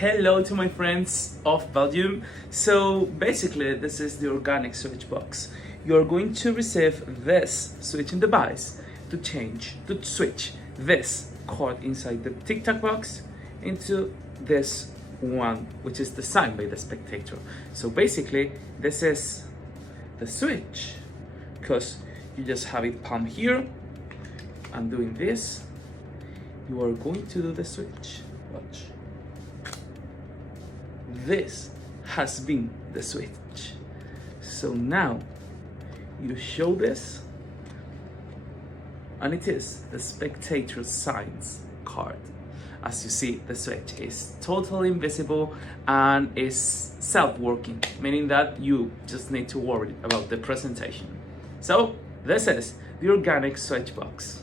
Hello to my friends of Belgium. So basically this is the organic switch box. You're going to receive this switching device to switch this card inside the TikTok box into this one, which is designed by the spectator. So basically this is the switch, because you just have it palm here and doing this, you are going to do the switch. Watch. This has been the switch. So now you show this, and it is the spectator signs card. As you see, the switch is totally invisible and is self-working, meaning that you just need to worry about the presentation. So this is the organic switch box.